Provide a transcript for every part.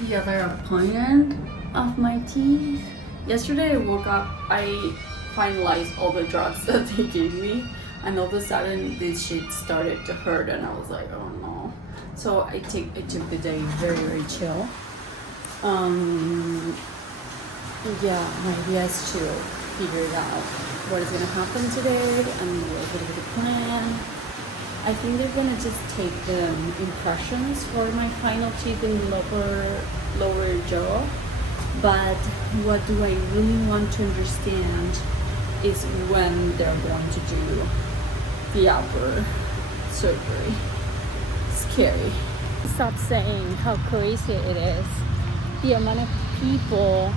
the other opponent of my teeth. Yesterday I woke up, I finalized all the drugs that they gave me, and all of a sudden this shit started to hurt, and I was like, oh no. So I took the day very, very chill. Yeah, my idea is to figure out what is gonna happen today and what is the plan. I think they're gonna just take the impressions for my final teeth in the lower jaw. But what do I really want to understand is when they're going to do the upper surgery. Scary. Stop saying how crazy it is. The amount of people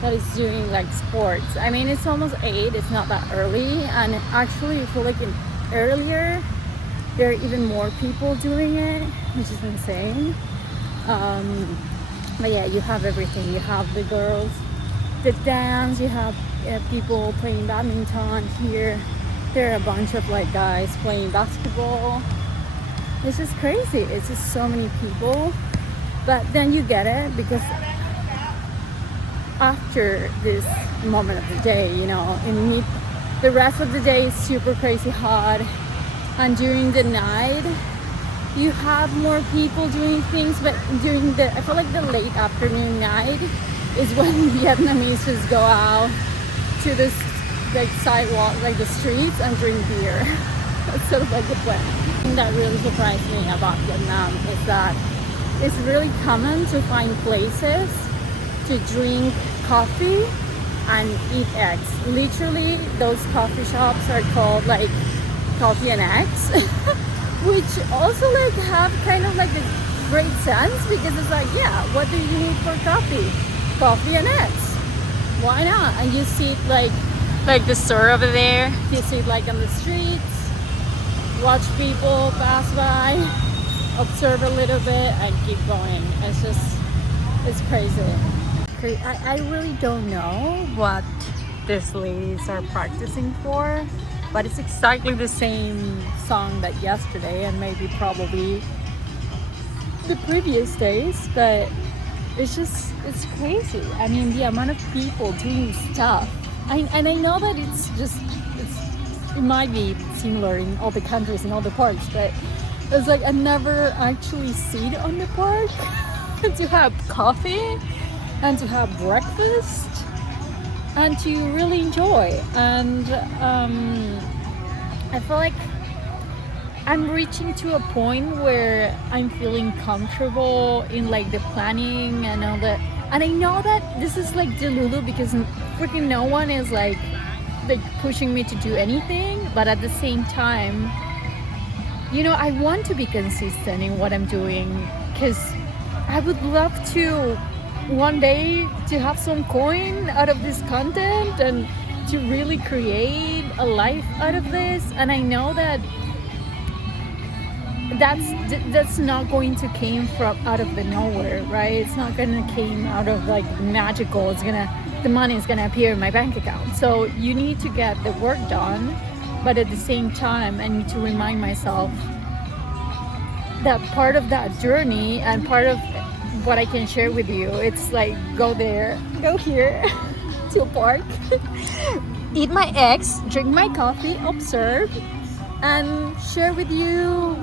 that is doing like sports. I mean, it's almost 8, it's not that early, and actually I feel like earlier there are even more people doing it, which is insane. But yeah, you have everything. You have the girls that dance, you have people playing badminton here. There are a bunch of like guys playing basketball. It's just crazy. It's just so many people. But then you get it because after this moment of the day, you know, the rest of the day is super crazy hot, and during the night you have more people doing things. But I feel like the late afternoon night is when Vietnamese just go out to this like sidewalk, like the streets, and drink beer. That's sort of like the plan. The thing that really surprised me about Vietnam is that it's really common to find places to drink coffee and eat eggs. Literally, those coffee shops are called like coffee and eggs, which also like have kind of like a great sense, because it's like, yeah, what do you need for coffee? Coffee and eggs. Why not? And you see it like the store over there. You see it like on the streets. Watch people pass by, observe a little bit, and keep going. It's crazy. I really don't know what these ladies are practicing for, but it's exactly the same song that yesterday and maybe probably the previous days, but it's crazy. I mean, the amount of people doing stuff. And I know that it might be similar in all the countries, in all the parks, but it's like I never actually sit on the park to have coffee and to have breakfast and to really enjoy. And I feel like I'm reaching to a point where I'm feeling comfortable in like the planning and all that. And I know that this is like delulu because freaking no one is like pushing me to do anything, but at the same time, you know, I want to be consistent in what I'm doing, because I would love to one day to have some coin out of this content and to really create a life out of this. And I know that that's not going to came from out of the nowhere, right? It's not gonna came out of like magical. The money is gonna appear in my bank account. So you need to get the work done, but at the same time I need to remind myself that part of that journey and part of what I can share with you, it's like go here to a park, eat my eggs, drink my coffee, observe, and share with you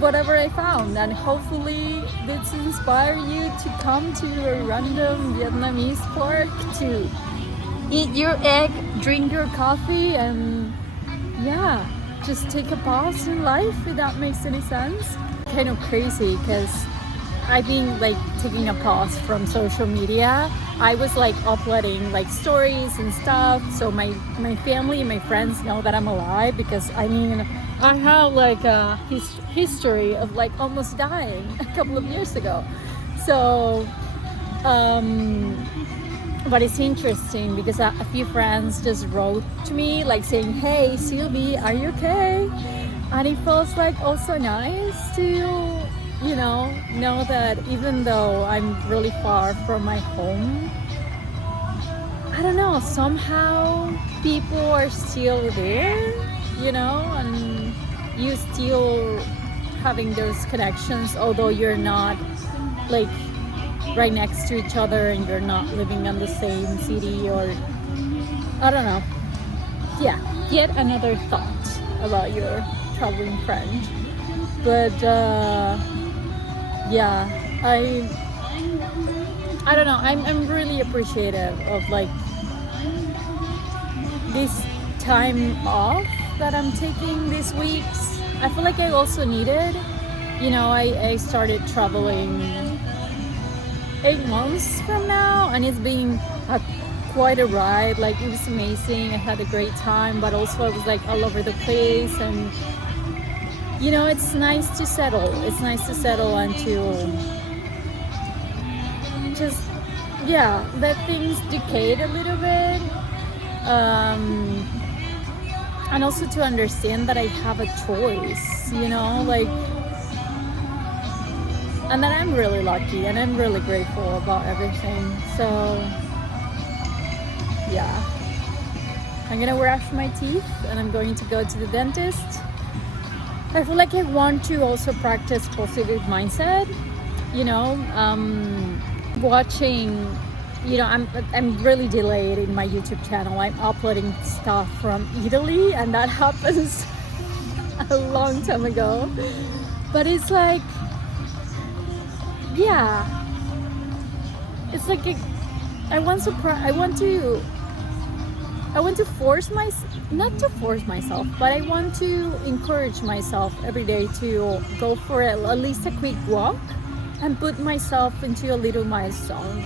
whatever I found. And hopefully this inspire you to come to a random Vietnamese park to eat your egg, drink your coffee, and yeah, just take a pause in life, if that makes any sense. Kind of crazy because I've been like taking a pause from social media. I was like uploading like stories and stuff, so my family and my friends know that I'm alive, because I mean I have like a history of like almost dying a couple of years ago. So but it's interesting because a few friends just wrote to me like saying, hey Sylvie, are you okay? And it feels like also nice to, you know that even though I'm really far from my home, I don't know, somehow people are still there, and you still having those connections, although you're not like right next to each other and you're not living in the same city, or I don't know. Yeah, yet another thought about your traveling friend. But yeah, I don't know. I'm really appreciative of like this time off that I'm taking these weeks. I feel like I also needed. You know, I started traveling 8 months from now, and it's been quite a ride. Like, it was amazing. I had a great time, but also I was like all over the place. And you know, it's nice to settle. It's nice to settle and to just, yeah, let things decay a little bit. And also to understand that I have a choice, you know, like, and that I'm really lucky and I'm really grateful about everything. So yeah, I'm gonna brush my teeth and I'm going to go to the dentist. I feel like I want to also practice positive mindset, you know, watching, you know, I'm really delayed in my YouTube channel. I'm uploading stuff from Italy, and that happens a long time ago. But it's like, yeah, it's like I want to force not to force myself, but I want to encourage myself every day to go for at least a quick walk and put myself into a little milestone.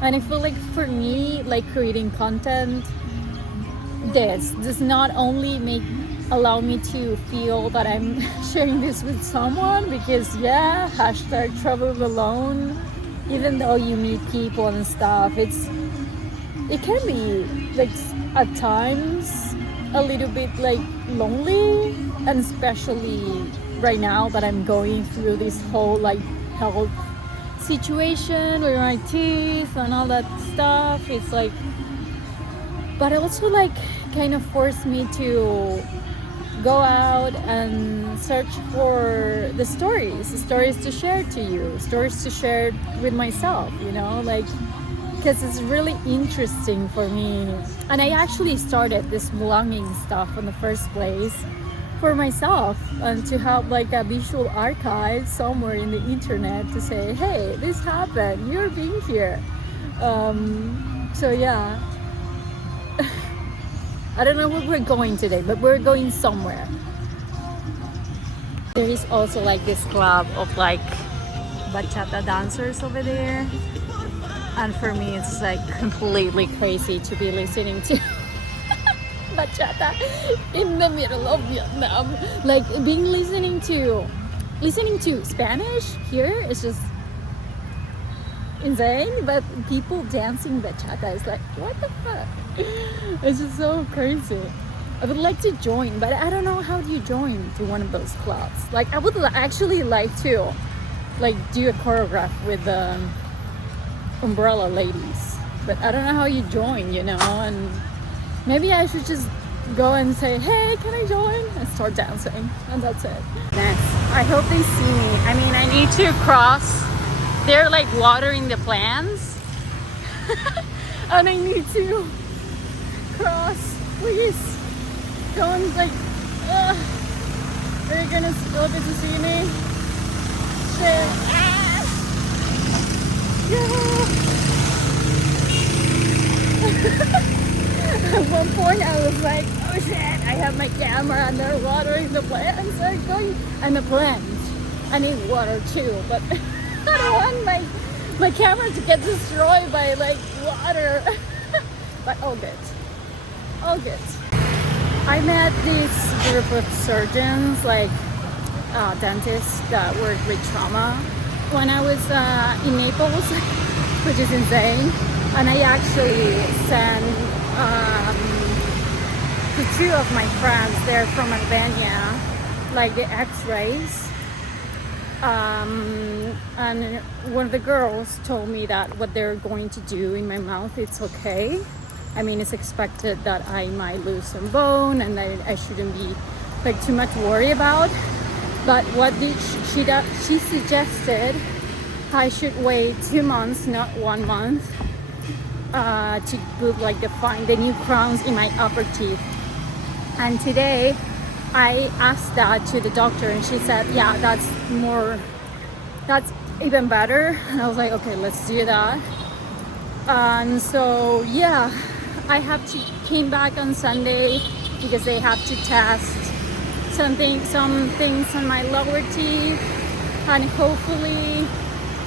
And I feel like for me, like, creating content, this does not only allow me to feel that I'm sharing this with someone, because yeah, hashtag travel alone, even though you meet people and stuff, it can be like at times a little bit like lonely, and especially right now that I'm going through this whole like health situation with my teeth and all that stuff. It's like, but also like kind of forced me to go out and search for the stories to share to you, stories to share with myself, you know, like, because it's really interesting for me. And I actually started this vlogging stuff in the first place for myself, and to have like a visual archive somewhere in the internet to say, hey, this happened, you're being here. So yeah, I don't know where we're going today, but we're going somewhere. There is also like this club of like bachata dancers over there, and for me it's like completely crazy to be listening to bachata in the middle of Vietnam. Like, listening to Spanish here is just insane, but people dancing bachata is like, what the fuck? It's just so crazy. I would like to join, but I don't know how do you join to one of those clubs. Like, I would actually like to like do a choreograph with the umbrella ladies, but I don't know how you join, you know. And maybe I should just go and say, hey, can I join, and start dancing, and that's it. Next, I hope they see me. I mean, I need to cross. They're like watering the plants and I need to cross. Please don't like, are you gonna still get to see me? Shit. Ah! Yeah. At one point I was like, oh shit, I have my camera and they're watering the plants. They're going, and the plants, I need water too, but I don't want my camera to get destroyed by like water. But all good. All good. I met this group of surgeons, like dentists that work with trauma, when I was in Naples, which is insane. And I actually sent to two of my friends, they're from Albania, like the x-rays. And one of the girls told me that what they're going to do in my mouth, it's okay. I mean, it's expected that I might lose some bone and that I shouldn't be like too much worried about. But what she suggested I should wait 2 months, not 1 month, to put like the new crowns in my upper teeth. And today I asked that to the doctor and she said, yeah, that's even better. And I was like, okay, let's do that. And so yeah, I came back on Sunday because they have to test some things on my lower teeth, and hopefully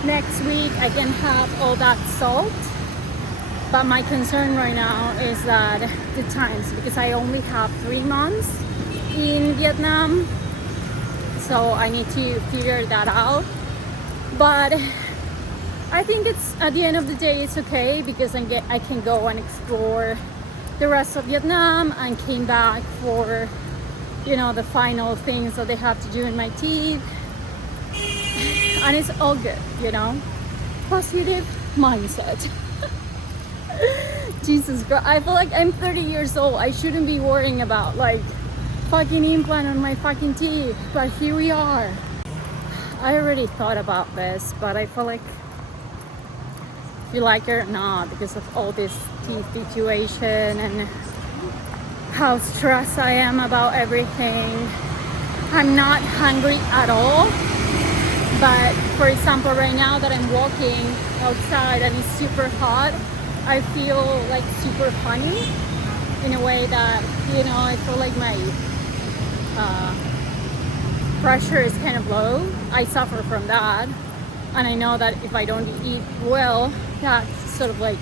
next week I can have all that solved. But my concern right now is that the times, because I only have 3 months in Vietnam, so I need to figure that out. But I think it's, at the end of the day, it's okay because I can go and explore the rest of Vietnam and came back for, you know, the final things that they have to do in my teeth. And it's all good, you know, positive mindset. Jesus Christ, I feel like I'm 30 years old. I shouldn't be worrying about like fucking implant on my fucking teeth, but here we are. I already thought about this, but I feel like, if you like it or not, because of all this teeth situation and how stressed I am about everything, I'm not hungry at all. But for example, right now that I'm walking outside and it's super hot, I feel like super funny in a way that, you know, I feel like my pressure is kind of low. I suffer from that, and I know that if I don't eat well, that sort of like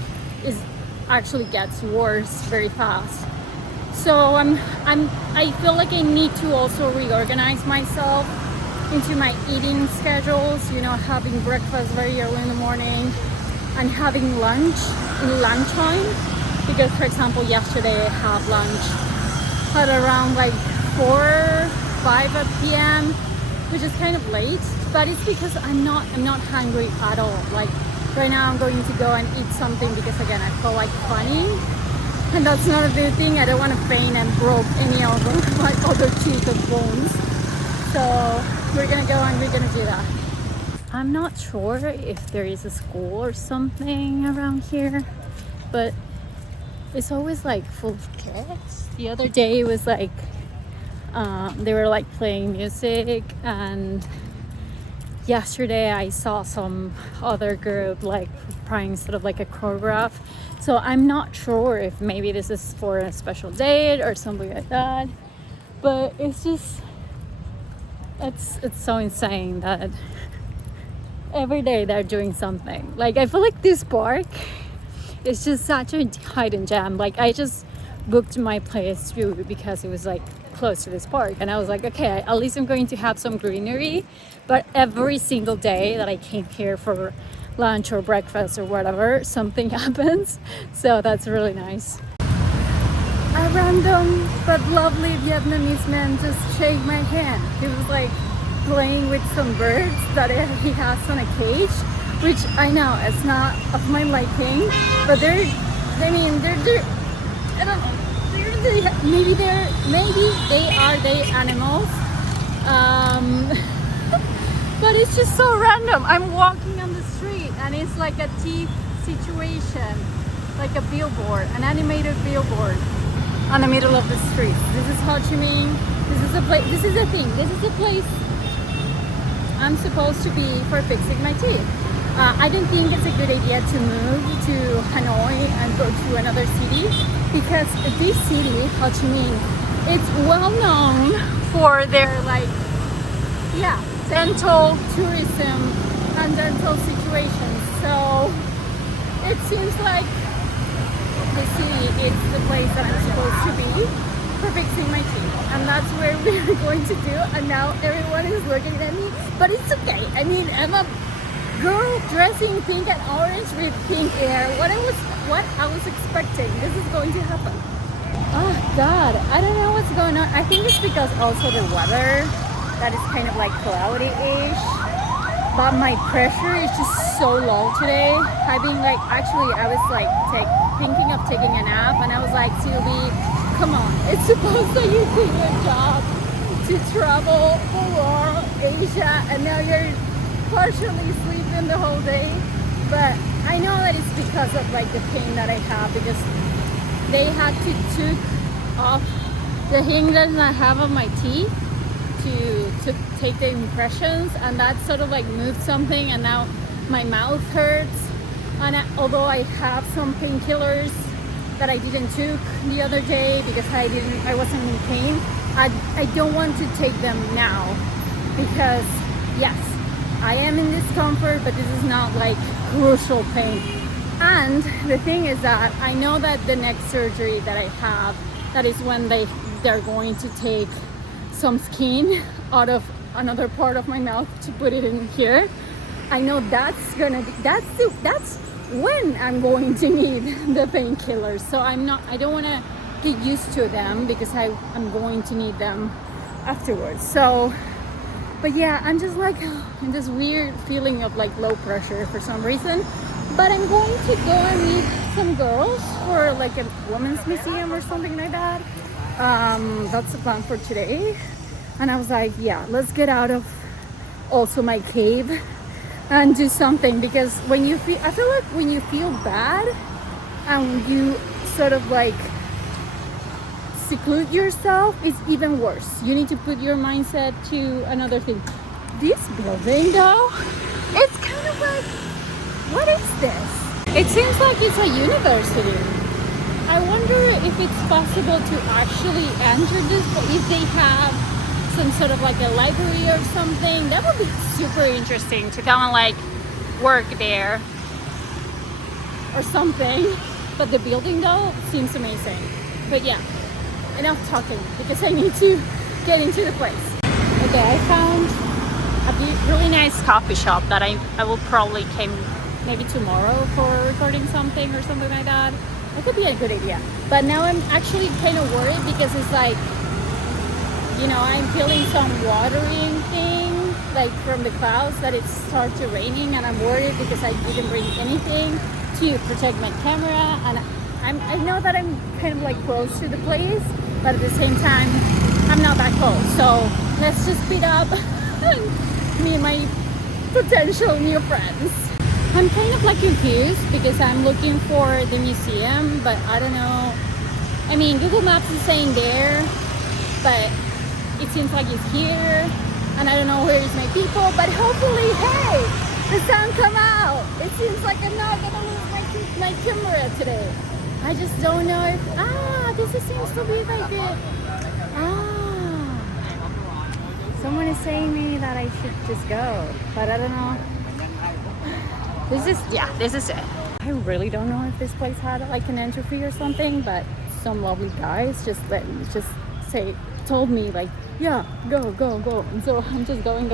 actually gets worse very fast. So I feel like I need to also reorganize myself into my eating schedules, you know, having breakfast very early in the morning and having lunch in lunchtime. Because for example, yesterday I had lunch at around like 4-5 p.m., which is kind of late, but it's because I'm not hungry at all. Like right now I'm going to go and eat something because again I feel like funny, and that's not a good thing. I don't want to faint and broke any of my other teeth or bones. So we're gonna go and we're gonna do that. I'm not sure if there is a school or something around here, but it's always like full of kids. The other day it was like they were like playing music, and yesterday I saw some other group like trying sort of like a choreograph. So I'm not sure if maybe this is for a special date or something like that, but it's just it's so insane that every day they're doing something. Like I feel like this park is just such a hidden gem. Like I just booked my place too because it was like close to this park, and I was like, okay, at least I'm going to have some greenery. But every single day that I came here for lunch or breakfast or whatever, something happens. So that's really nice. A random but lovely Vietnamese man just shook my hand. He was like playing with some birds that he has on a cage, which I know it's not of my liking, but they're I don't know, maybe they are animals, but it's just so random. I'm walking on the street and it's like a teeth situation, like a billboard, an animated billboard on the middle of the street. This is Ho Chi Minh. This is a place. This is the thing. This is the place I'm supposed to be for fixing my teeth. I don't think it's a good idea to move to Hanoi and go to another city, because this city, Ho Chi Minh, it's well known for their dental tourism and dental situations. So it seems like the city is the place that I'm supposed to be for fixing my teeth, and that's where we're going to do. And now everyone is looking at me, but it's okay. I mean, I'm a girl dressing pink and orange with pink hair. What I was expecting. This is going to happen. Oh God, I don't know what's going on. I think it's because also the weather that is kind of like cloudy-ish. But my pressure is just so low today. I've been like, actually, I was like thinking of taking a nap, and I was like, Sylvie, come on, it's supposed that you do your job to travel the world, Asia, and now you're partially sleeping the whole day, but I know that it's because of like the pain that I have, because they had to took off the thing that I have on my teeth to take the impressions, and that sort of like moved something, and now my mouth hurts. And although I have some painkillers that I didn't took the other day because I wasn't in pain, I don't want to take them now, because yes, I am in discomfort, but this is not like crucial pain. And the thing is that I know that the next surgery that I have, that is when they're going to take some skin out of another part of my mouth to put it in here. I know that's when I'm going to need the painkillers. So I don't want to get used to them, because I'm going to need them afterwards. So, but yeah, I'm just like in this weird feeling of like low pressure for some reason. But I'm going to go and meet some girls for like a women's museum or something like that. That's the plan for today. And I was like, yeah, let's get out of also my cave and do something, because I feel like when you feel bad and you sort of like seclude yourself, it's even worse. You need to put your mindset to another thing. This building though, it's kind of like, what is this? It seems like it's a university. I wonder if it's possible to actually enter this, but if they have some sort of like a library or something, that would be super interesting to kind of like work there or something. But the building though seems amazing. But yeah, enough talking, because I need to get into the place. Okay, I found a really nice coffee shop that I will probably come maybe tomorrow for recording something or something like that. That could be a good idea. But now I'm actually kind of worried, because it's like, you know, I'm feeling some watering thing like from the clouds, that it started raining, and I'm worried because I didn't bring anything to protect my camera. And I know that I'm kind of like close to the place, but at the same time I'm not that close. So let's just speed up me and my potential new friends. I'm kind of like confused, because I'm looking for the museum, but I don't know. I mean, Google Maps is saying there, but it seems like it's here, and I don't know where is my people. But hopefully, hey, the sun come out. It seems like I'm not gonna lose my camera today. I just don't know if this seems to be like the someone is saying me that I should just go, but I don't know. This is it. I really don't know if this place had like an entry fee or something, but some lovely guys just told me like, yeah, go. And so I'm just going,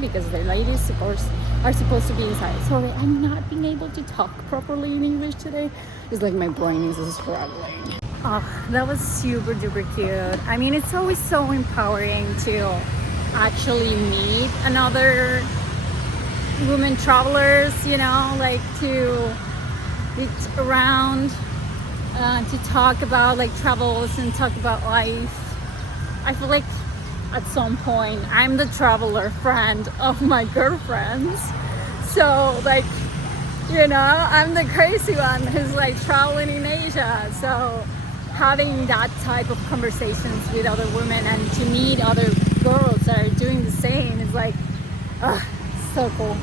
because the ladies of course are supposed to be inside. Sorry, I'm not being able to talk properly in English today. It's like my brain is struggling. Oh, that was super duper cute. I mean, it's always so empowering to actually meet another women travelers, you know, like to be around, to talk about like travels and talk about life. I feel like at some point I'm the traveler friend of my girlfriends, so like, you know, I'm the crazy one who's like traveling in Asia. So having that type of conversations with other women and to meet other girls that are doing the same is like so cool.